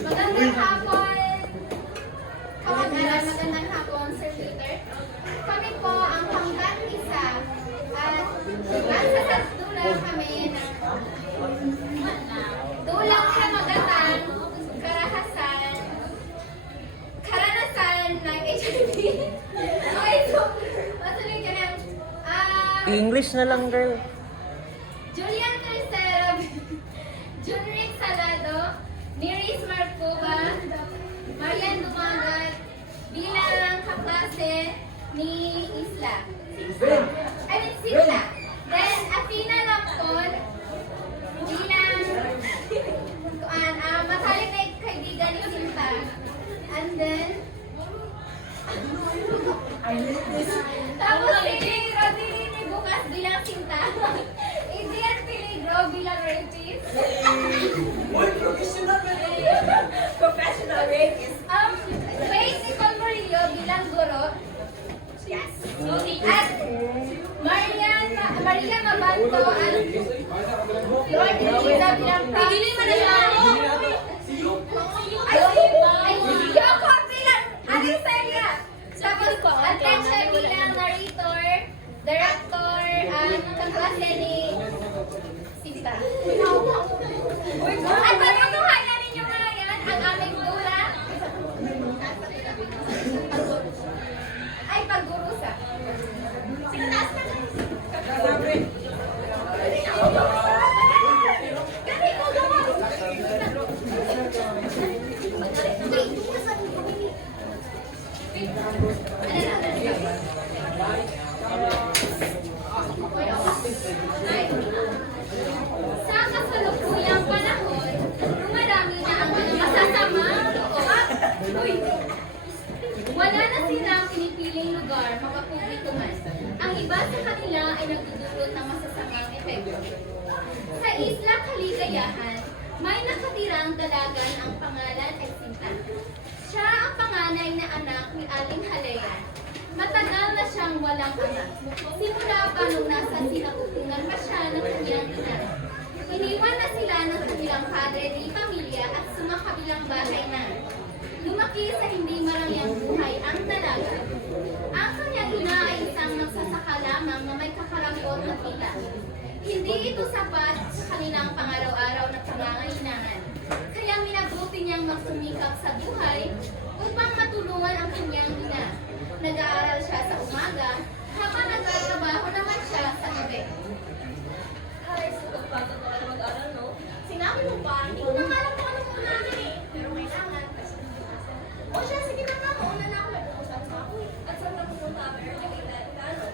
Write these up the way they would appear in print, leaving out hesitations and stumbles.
Magandang hapon, kamag-aral. Magandang hapon, Sir Peter. Kami po ang pangkat isa at nasa sa dulang kami ng dulang kamagatan, karahasan, karanasan ng HIV. Okay, so, matuloy ka na. English na lang, girl. Julian Tercero, Junrick Salado, Niris Marcova, Marian Dumagat, bilang kaklase ni Isla. Sisla. Then, Athena Lapton, bilang matalik na kaibigan ni Sinta. And then, tapos si Rodney Bukas bilang Sinta. Adrian Peligro bilang rapist. Professional rapist. Faith Nicole Murillo bilang guro. Yes. At Maria Mabanto at Lord Elisa bilang prof. Hindi mo na siya ako. Ay, Yoko bilang Alicelia. Tapos, at Techa bilang narrator, director, kaklase ni Sita. At patutuhanan ninyo mga yan, ang aming dula ay paggurusa. Sige, taas na lang. Gani ko gawa. Sa kasalukuyang panahon, dumarami na ang mga masasamang loob. Wala na silang pinipiling lugar, makapublikuhan. Ang iba sa kanila ay nagdudulot ng masasamang epekto. Sa Isla Kaligayahan, may nakatirang dalagan ang pangalan ay Sinta. Siya ang panganay na anak ni Aling Halayan. Matagal na siyang walang anak. Simula pa nung nasa sinapupunan pa siya ng kanyang ina. Iniwan na sila ng kanilang padre di pamilya at sumakabilang bahay na. Lumaki sa hindi marangyang buhay ang dalaga. Ang kanyang ina ay isang magsasaka lamang na may kakarampot na kita. Hindi ito sapat sa kanilang pangaraw-araw na pangangailangan. Kaya minabuti niyang magsumikap sa buhay upang matulungan ang kanyang ina. Nag-aaral siya sa umaga habang nagtatrabaho naman siya sa gabi. Ay, sugot pa ito na mag-aral, no? Sinabi mo ba? Hindi ko na nga alam kung anong unahin eh. Pero kailangan. O siya, sige na nga. Mauna na ako. May pupuntahan sa ako eh. At saan ka pupunta? Pero nakita ka, no?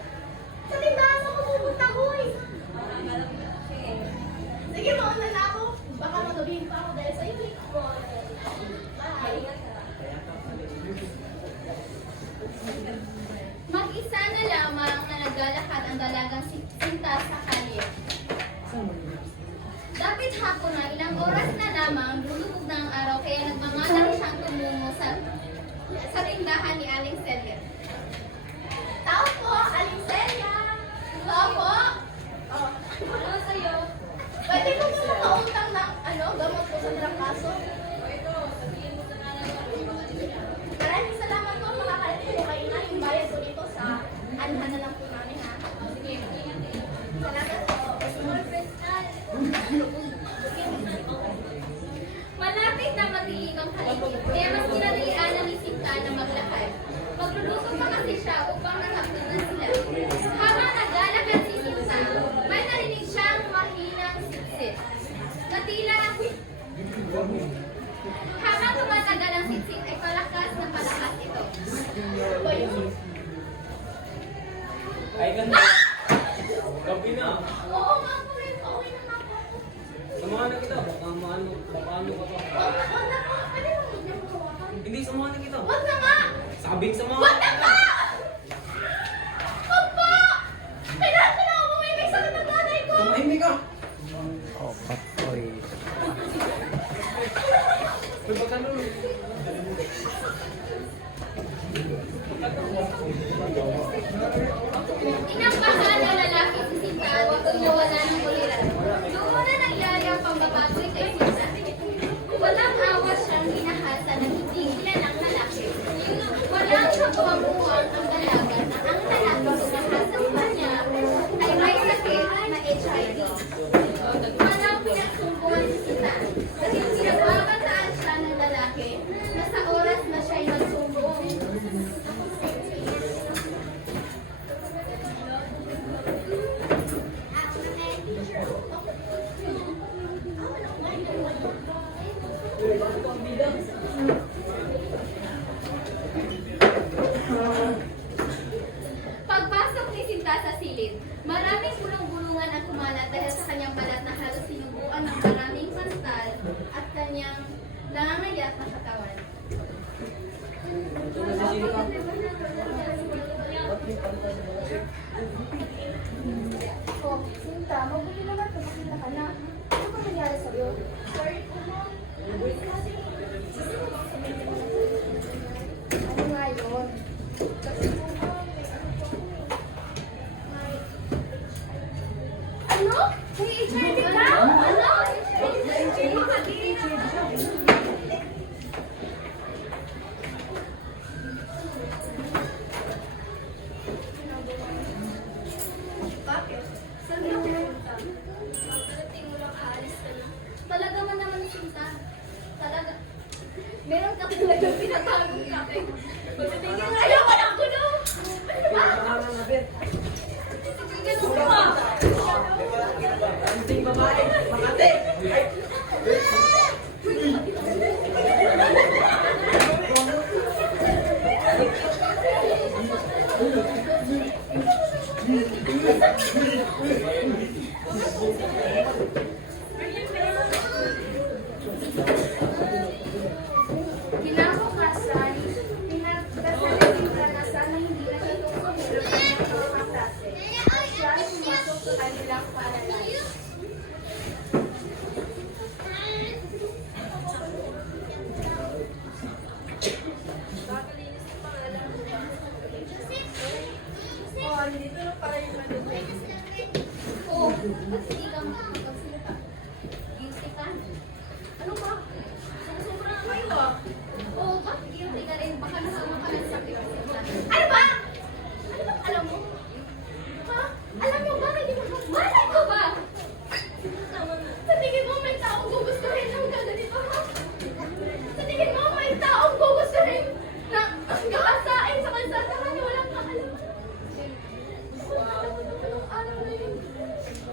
Sa tindahan ako pupunta ko eh. Sige. Sige, mauna na ako. Baka magabihin pa ako dahil sa'yo eh. Bye. Ingat ka. Mag-isa na lamang na naglalakad ang dalagang Sinta sa kalye. Dapat hapon na ilang oras na lamang lulubog na ang araw kaya nagmamadali siyang tumungo sa tindahan ni Aling Celia. Tao po, Aling Celia! Tao po! Oh, ano sa'yo? Pwede ko po makautang ng gamot ko sa trangkaso? Maraming salamat po, makakalit po kayo na yung bayad ko dito sa anhan na lang po namin ha. Sige, salamat po. Malapit na matilim ang paligid, kaya mas kinadalian ni Sinta na maglakad. Magluluto pa kasi siya upang nakaptunan sila. Habang naglalakad si Sinta, may narinig siyang mahinang sitsit. Natila habang tumatagal ang sitsit ay palakas na palakas ito. Ba yun? Ay, ganda. Gabi na. Oo nga po eh. Okay na nga po. Samahan na kita. Baka maano ka pa. Wag na po. Pwede mo hindi mo hawakan. Hindi, samahan na kita. Wag na nga! Sabing samahan. Wag na nga! Wag po! Kailangan ko na umuwi. May sakit ang nanay ko! Tumahimik ka. Oh, patoy. Uy, baka nun. Inampahan ng lalaki si Sinta at ito nawala ng kuliran. Doon na nangyari ang pambabagoy kay Sinta. Walang awas siyang mabuwang ang dalaga na ang lalaki sumasasampa niya ay may sakit na HIV. Walang pinagsumbungan si Sita kasi pinagbabataan siya ng lalaki na sa oras na siya'y magsumbong. Pagpasok ni Sinta sa silid, maraming bulong-bulungan ang kumalat dahil sa kanyang balat na halos sinubuan ng maraming pastal at kanyang nangangayat na katawan. Oh, Sinta, mabuti naman kumakita ka na. Ano ba nangyari sa'yo? Sorry po, ma'am. Ano nga yun? Kasi po, ma'am, may ano po ako eh. May... Ano? May HIV ka? Ano? Bakit? Saan ka pupunta? Pagdating mo lang aalis ka na. Talaga man naman Sinta. Talaga. Meron ka talagang pinatagong kape. Pagdating mo, ayaw ka ng gulo! Ano ba? Tigil mo ba? Anting babae, makate! Kinabukasan, pinagdasal ni Sinta na sana hindi na siya tungkol sa mga kaklase. At siya ay pumasok sa kanilang paaralan. Oh, nandito na pala yung madumi. Oo. Ba't hindi ka makakapagsalita? Guilty ka? Ano ba? Sobrang kayo ah. Oo, ba't guilty ka rin? Baka nasama ka ng sakit. Ano ba? Ano bang alam mo? Ha? Alam mo ba? Hindi mo malay ko ba? Sa tingin mo may taong gugustuhin ang gaganito ha? Sa tingin mo may taong gugustuhin na kakasain sa kalsada ka na walang kaalaman?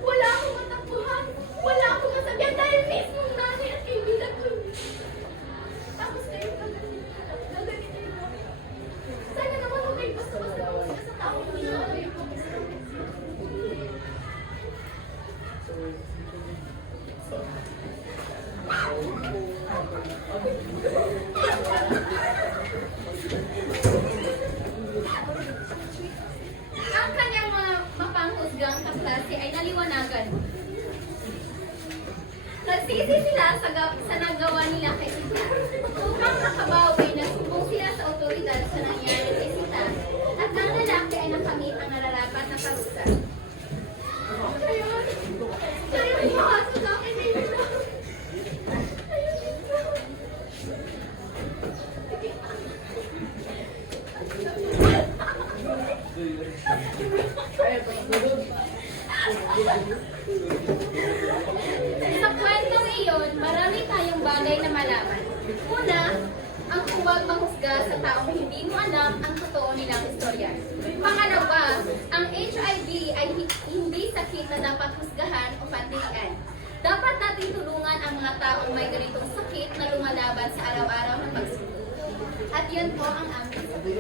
Wala akong matakbuhan. Wala akong masabihan dahil mismo nanay at kaibigan ko. Tapos kayo gagamitin mo. Sana naman huwag kayo basta-basta pumunta sa taong hinahaloy ko. Ang kanyang mga mapanghusgang kaklase ay naliwanagan. Nagsisi sila sa nagawa nila kay Sita. Upang makabawi, nasumbong sila sa otoridad sa nangyari kay Sita at ang lalaki ay nakamit ang nararapat na parusa. Kayo ay makaso sa akin ni Sita. Sa kwentong iyon, marami tayong bagay na malaman. Una, ang huwag manghusga sa taong hindi mo alam ang totoo nilang istorya. Pangalawa, ang HIV ay hindi sakit na dapat husgahan o pantilian. Dapat natin tulungan ang mga taong may ganitong sakit na lumalaban sa araw-araw na pagsuko. At yun po ang aming sabi.